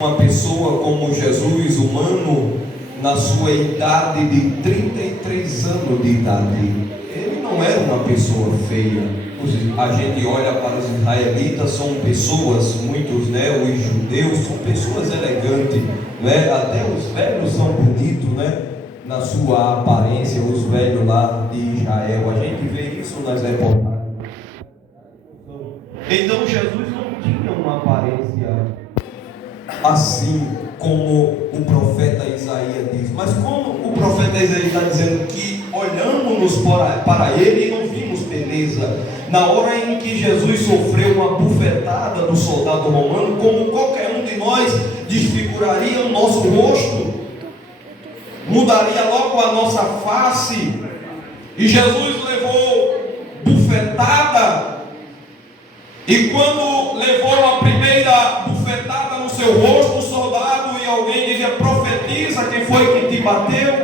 Uma pessoa como Jesus, humano, na sua idade de 33 anos de idade, ele não era uma pessoa feia. A gente olha para os israelitas, são pessoas, muitos, os judeus, são pessoas elegantes, até os velhos são bonitos, na sua aparência, os velhos lá de Israel, a gente vê isso nas reportagens. Então Jesus não tinha uma aparência assim como o profeta Isaías diz, mas como o profeta Isaías está dizendo que olhamos para ele e não vimos beleza. Na hora em que Jesus sofreu uma bufetada do soldado romano, como qualquer um de nós, desfiguraria o nosso rosto, mudaria logo a nossa face, e Jesus levou bufetada, e quando levou a primeira bufetada no seu rosto, o soldado e alguém dizia: profetiza, quem foi que te bateu?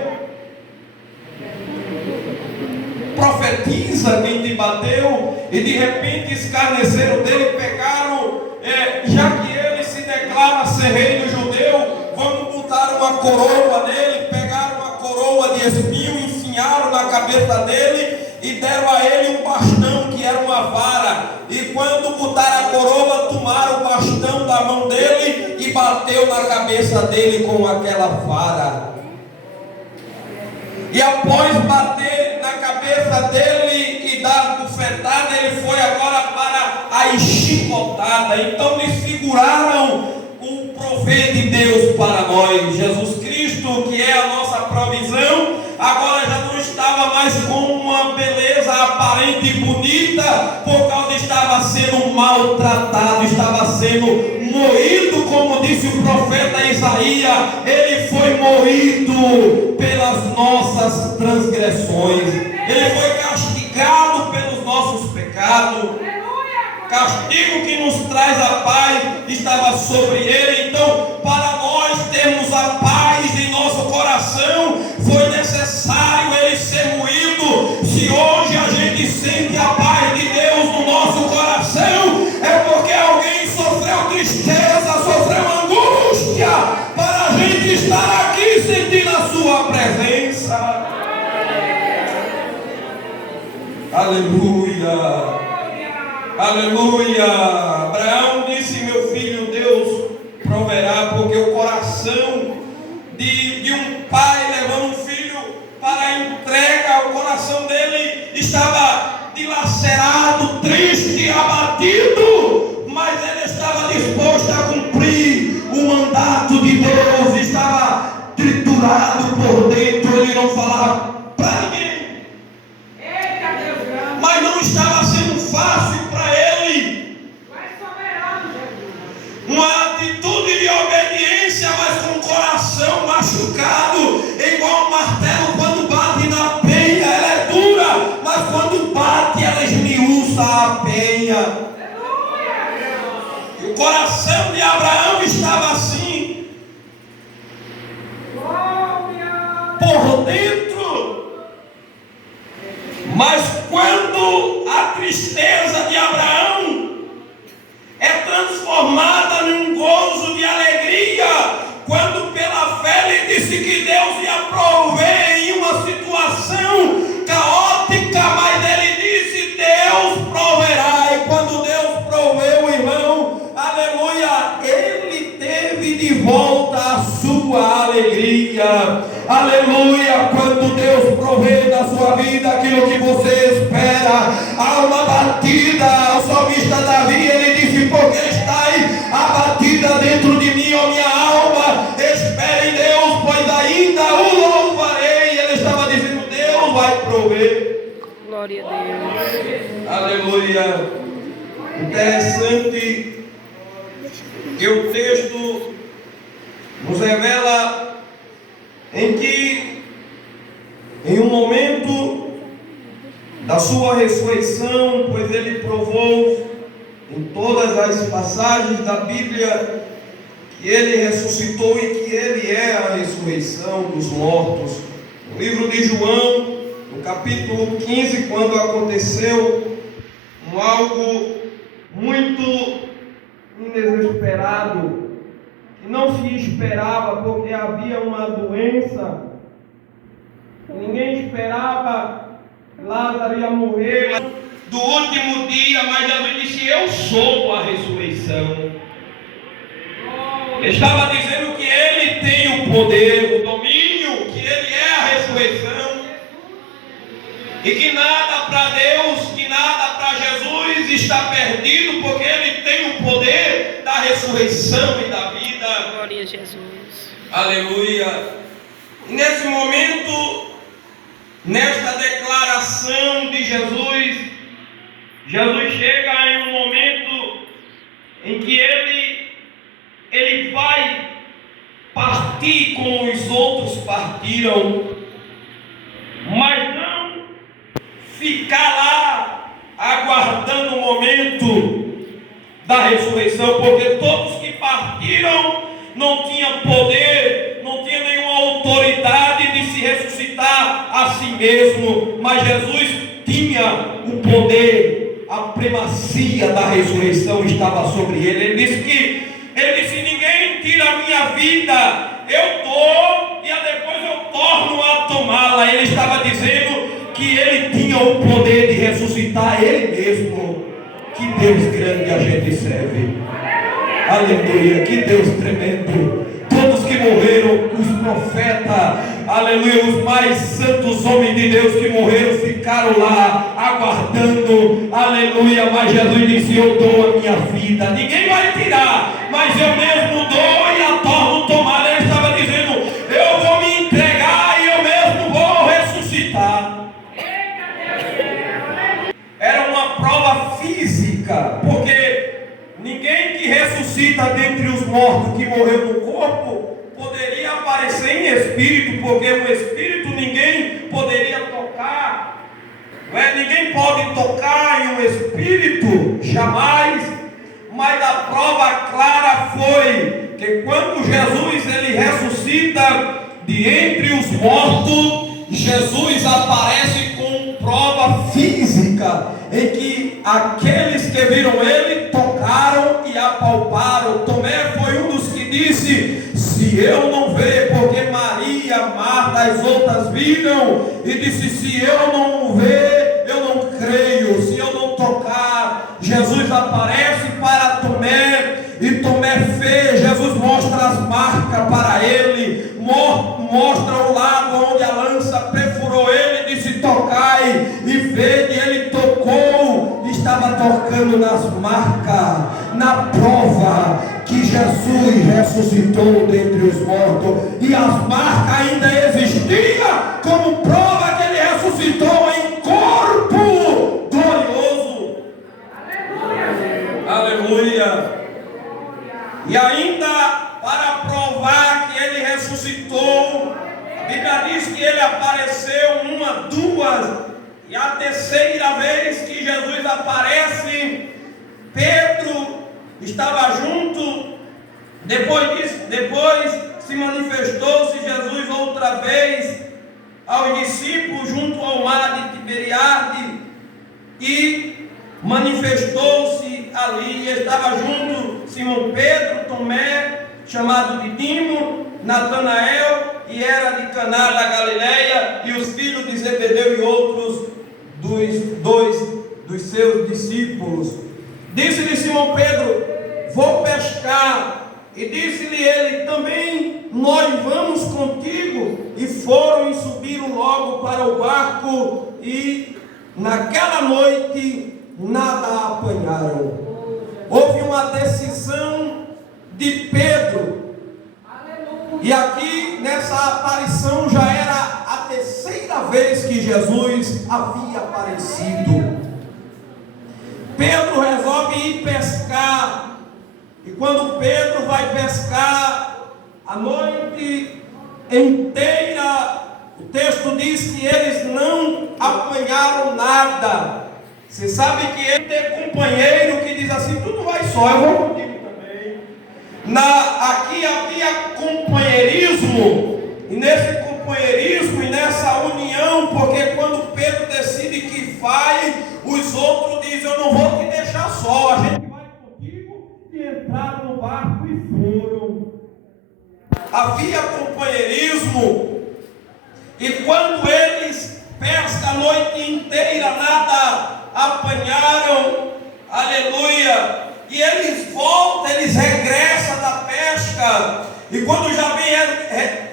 Profetiza quem te bateu. E de repente escarneceram dele, pegaram, já que ele se declara ser rei do judeu, vamos botar uma coroa nele. Pegaram uma coroa de espinho, enfiaram na cabeça dele e deram a ele um bastão que era uma vara. E quando botaram a coroa, tomaram o bastão da mão dele e bateu na cabeça dele com aquela vara. E após bater na cabeça dele e dar bufetada, ele foi agora para a chicotada. Então desfiguraram o prover de Deus para nós. Jesus Cristo, que é a nossa provisão, agora já não estava mais com uma beleza aparente e bonita, por causa que estava sendo maltratado, estava sendo moído, como disse o profeta Isaías. Ele foi moído pelas nossas transgressões, ele foi castigado pelos nossos pecados. Castigo que nos traz a paz estava sobre ele. Então, para nós termos a paz em nosso coração, foi necessário ele ser moído. Se hoje a gente sente a paz de Deus no nosso coração, é porque alguém sofreu tristeza, sofreu angústia, para a gente estar aqui sentindo a sua presença. Aleluia. Aleluia. Abraão disse: meu filho, Deus proverá, porque o coração de um pai levando um filho para a entrega, o coração dele estava dilacerado, triste, abatido, mas ele estava disposto a cumprir o mandato de Deus. Estava triturado por dentro, ele não falava para ninguém, mas não estava sendo fácil para ele. Uma atitude de obediência, mas com o coração machucado, igual um martelo quando bate na penha. Ela é dura, mas quando bate ela esmiuça a penha. E o coração de Abraão estava assim, por dentro. Mas quando a tristeza de Abraão é transformada num gozo de alegria, quando pela fé ele disse que Deus ia prover em uma situação caótica, mas ele disse: Deus proverá. E quando Deus proveu, irmão, aleluia, ele teve de volta a sua alegria. Aleluia. Quando Deus provê na sua vida aquilo que você espera, alma batida, o salmista Davi, ele disse: porque estáis abatida dentro de mim, ó minha alma, espere em Deus, pois ainda o louvarei. Ele estava dizendo: Deus vai prover. Glória a Deus. Aleluia. Interessante que o texto nos revela em que, em um momento da sua ressurreição, pois ele provou em todas as passagens da Bíblia que ele ressuscitou e que ele é a ressurreição dos mortos. No livro de João, no capítulo 15, quando aconteceu algo muito inesperado, e não se esperava, porque havia uma doença. Ninguém esperava que Lázaro ia morrer do último dia, mas Jesus disse: eu sou a ressurreição. Ele estava dizendo que ele tem o poder, o domínio, que ele é a ressurreição, e que nada para Deus, que nada para Jesus está perdido, porque ele tem o poder da ressurreição e da vida. Glória a Jesus. Aleluia. E nesse momento, nesta declaração de Jesus, Jesus chega em um momento em que ele vai partir como os outros partiram, mas não ficar lá aguardando o momento da ressurreição, porque todos que partiram não tinham poder, não tinham nenhuma autoridade de se ressuscitar a si mesmo, mas Jesus tinha o poder, a primacia da ressurreição estava sobre ele. Ele disse: ninguém tira a minha vida, eu dou e depois eu torno a tomá-la. Ele estava dizendo que ele tinha o poder de ressuscitar ele mesmo. Que Deus grande a gente serve. Aleluia, que Deus tremendo. Todos que morreram, os profetas, aleluia, os mais santos homens de Deus que morreram, ficaram lá aguardando, aleluia. Mas Jesus disse: eu dou a minha vida, ninguém vai tirar, mas eu mesmo dou e a torno tomar. Ele estava dizendo: eu vou me entregar e eu mesmo vou ressuscitar. Era uma prova física, porque ninguém que ressuscita dentre os mortos que morreu no corpo poderia aparecer em espírito, porque o espírito ninguém poderia tocar. Ninguém pode tocar em um espírito, jamais. Mas a prova clara foi que quando Jesus ele ressuscita de entre os mortos, Jesus aparece com prova física, em que aqueles que viram ele tocaram e apalparam. Tomé foi um dos que disse: se eu não ver, porque Maria, Marta, as outras viram, e disse: se eu não ver, eu não creio, se eu não tocar. Jesus aparece para Tomé, e Tomé fez. Jesus mostra as marcas para ele, mostra o lado onde a lança perfurou ele, disse: tocai e vede. Ele tocou, estava tocando nas marcas, na prova que Jesus ressuscitou dentre os mortos, e as marcas ainda existiam como prova que ele ressuscitou em corpo glorioso. Aleluia. E ainda para provar que ele ressuscitou, a Bíblia diz que ele apareceu uma, duas, e a terceira vez que Jesus aparece, Pedro estava junto. Depois se manifestou-se Jesus outra vez aos discípulos junto ao mar de Tiberiade, e manifestou-se ali. Estava junto Simão Pedro, Tomé, chamado Didimo, Natanael, e era de Caná da Galileia, e os filhos de Zebedeu e outros dos seus discípulos. Disse-lhe Simão Pedro: vou pescar. E disse-lhe ele: também nós vamos contigo. E foram e subiram logo para o barco, e naquela noite nada apanharam. Houve uma decisão de Pedro. E aqui nessa aparição já era a terceira vez que Jesus havia aparecido. Pedro resolve ir pescar. E quando Pedro vai pescar, a noite inteira, o texto diz que eles não apanharam nada. Você sabe que ele tem companheiro que diz assim: tu não vai só, eu vou contigo também. Aqui havia companheirismo, e nesse companheirismo e nessa união, porque quando Pedro decide que vai, os outros dizem: eu não vou te deixar só, a gente vai contigo. E entraram no barco e foram. havia companheirismo. E quando eles pescam a noite inteira, nada apanharam, aleluia, e eles voltam, eles regressam da pesca, e quando já vem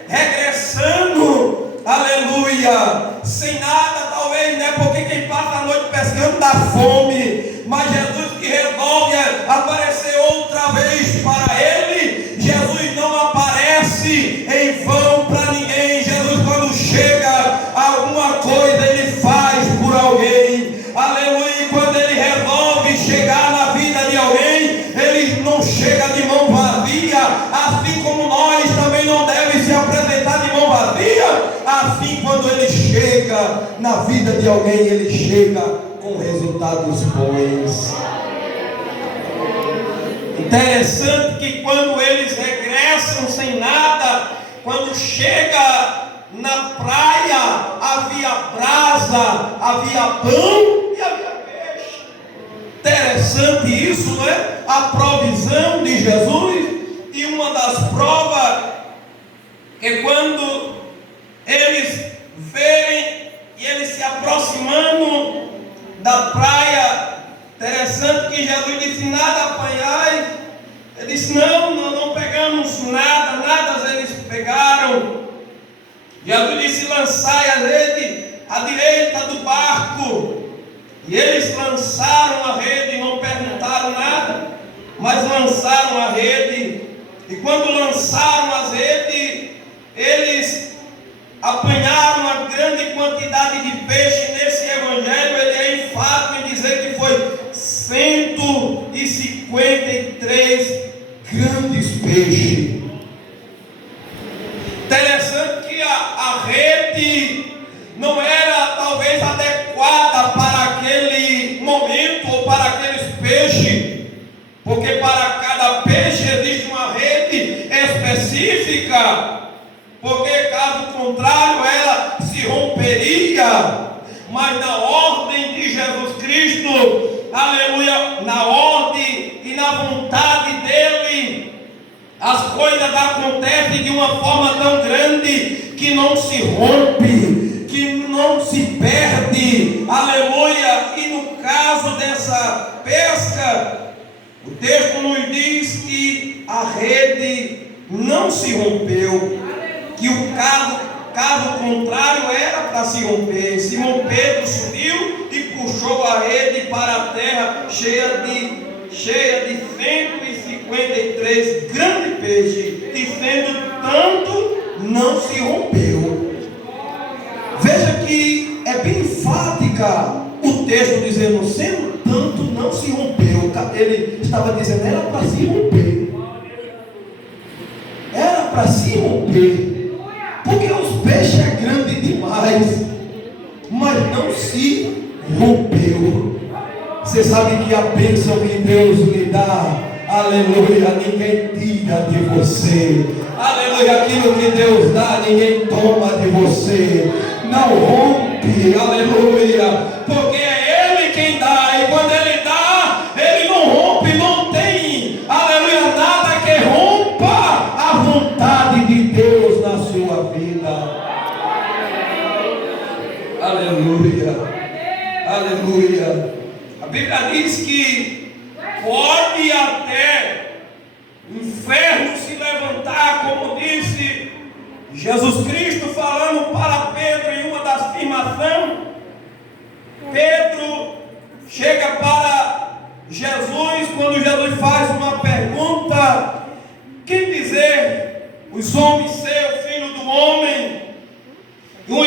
regressando, aleluia, sem nada, talvez, né, porque quem passa a noite pescando dá fome, mas Jesus que resolve aparecer outra vez para ele. Jesus não aparece em vão para ninguém. Jesus, quando chega alguma coisa, ele faz por alguém, aleluia. E quando ele resolve chegar na vida de alguém, ele não chega de mão vazia, assim como nós também não devemos se apresentar de mão vazia. Assim, quando ele chega na vida de alguém, ele chega com resultados bons. Interessante que quando eles regressam sem nada, quando chega na praia, havia brasa, havia pão e havia peixe. Interessante isso, não é? A provisão de Jesus. E uma das provas é quando eles verem e eles se aproximando da praia. Interessante que Jesus disse: nada apanhais. Ele disse: não pegamos nada eles pegaram. Jesus disse: lançai a rede à direita do barco. E eles lançaram a rede, não perguntaram nada, mas lançaram a rede. E quando lançaram as redes, eles apanharam uma grande quantidade de peixe. Nesse evangelho ele é enfático em dizer que foi 153 grandes peixes. Interessante que a rede não era talvez adequada para aquele momento ou para aqueles peixes, porque para cada peixe existe uma rede específica, porque caso contrário ela se romperia. Mas na ordem de Jesus Cristo, aleluia, na ordem e na vontade dele, as coisas acontecem de uma forma tão grande que não se rompe, que não se perde, aleluia. E no caso dessa pesca, o texto nos diz que a rede não se rompeu, que o caso contrário era para se romper. Simão Pedro subiu e puxou a rede para a terra cheia de 153 grandes peixes, e sendo tanto, não se rompeu. Veja que é bem enfática o texto dizendo: sendo tanto, não se rompeu. Ele estava dizendo: era para se romper. Era para se romper. Porque os peixes é grande demais, mas não se rompeu. Você sabe que a bênção que Deus lhe dá, aleluia, ninguém tira de você. Aleluia, aquilo que Deus dá, ninguém toma de você. Não rompe, aleluia, porque é Ele quem dá. E quando Ele dá, Ele não rompe, não tem, aleluia, nada que rompa a vontade de Deus na sua vida. Aleluia, aleluia. A Bíblia diz que pode até o inferno se levantar, como disse Jesus Cristo falando para Pedro em uma das afirmações. Pedro chega para Jesus quando Jesus faz uma pergunta: quem dizer os homens ser o filho do homem? Um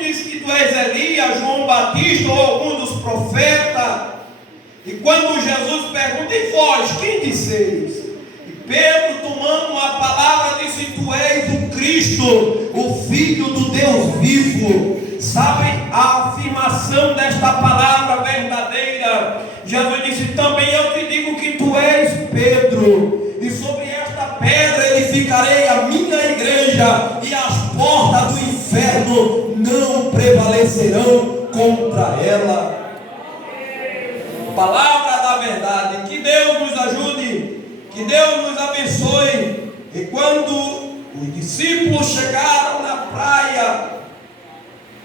diz que tu és Elias, João Batista ou algum dos profetas. E quando Jesus pergunta: e vós, quem disseis? E Pedro, tomando a palavra, disse: tu és o Cristo, o Filho do Deus vivo. Sabem a afirmação desta palavra verdadeira? Jesus disse: também eu te digo que tu és Pedro, e sobre esta pedra edificarei a minha igreja, e as portas do inferno não prevalecerão contra ela. Palavra da verdade. Que Deus nos ajude, que Deus nos abençoe, E quando os discípulos chegaram na praia,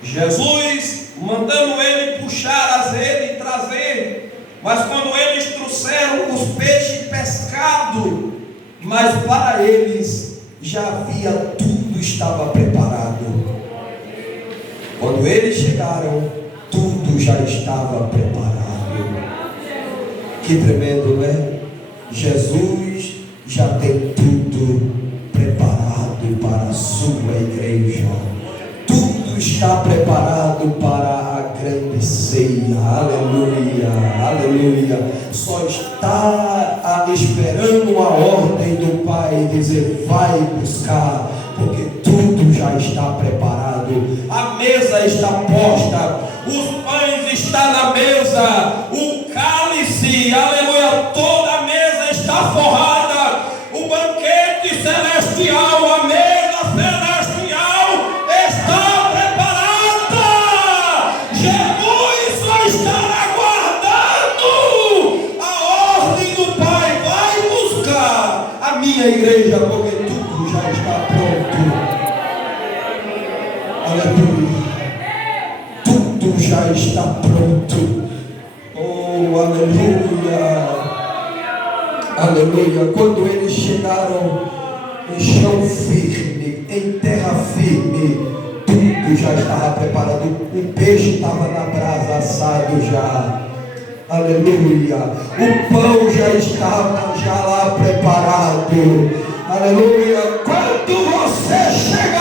Jesus mandando ele puxar as redes e trazer, mas quando eles trouxeram os peixes pescados, mas para eles já havia tudo, estava preparado. Quando eles chegaram, tudo já estava preparado. Que tremendo, né? Jesus já tem tudo preparado para a sua igreja. Tudo está preparado para a grande ceia. Aleluia, aleluia. Só está esperando a ordem do Pai dizer: vai buscar, porque tudo já está preparado. A mesa está posta, os pães estão na mesa, o cálice, aleluia, toda a mesa está forrada, o banquete celestial, a mesa celestial está preparada. Jesus só está aguardando a ordem do Pai: vai buscar a minha igreja, porque tudo já está pronto. Aleluia. Tudo já está pronto. Oh, aleluia. Aleluia. Quando eles chegaram em chão firme, em terra firme, tudo já estava preparado. O peixe estava na brasa assado já. Aleluia. O pão já estava lá preparado. Aleluia. Quando você chegar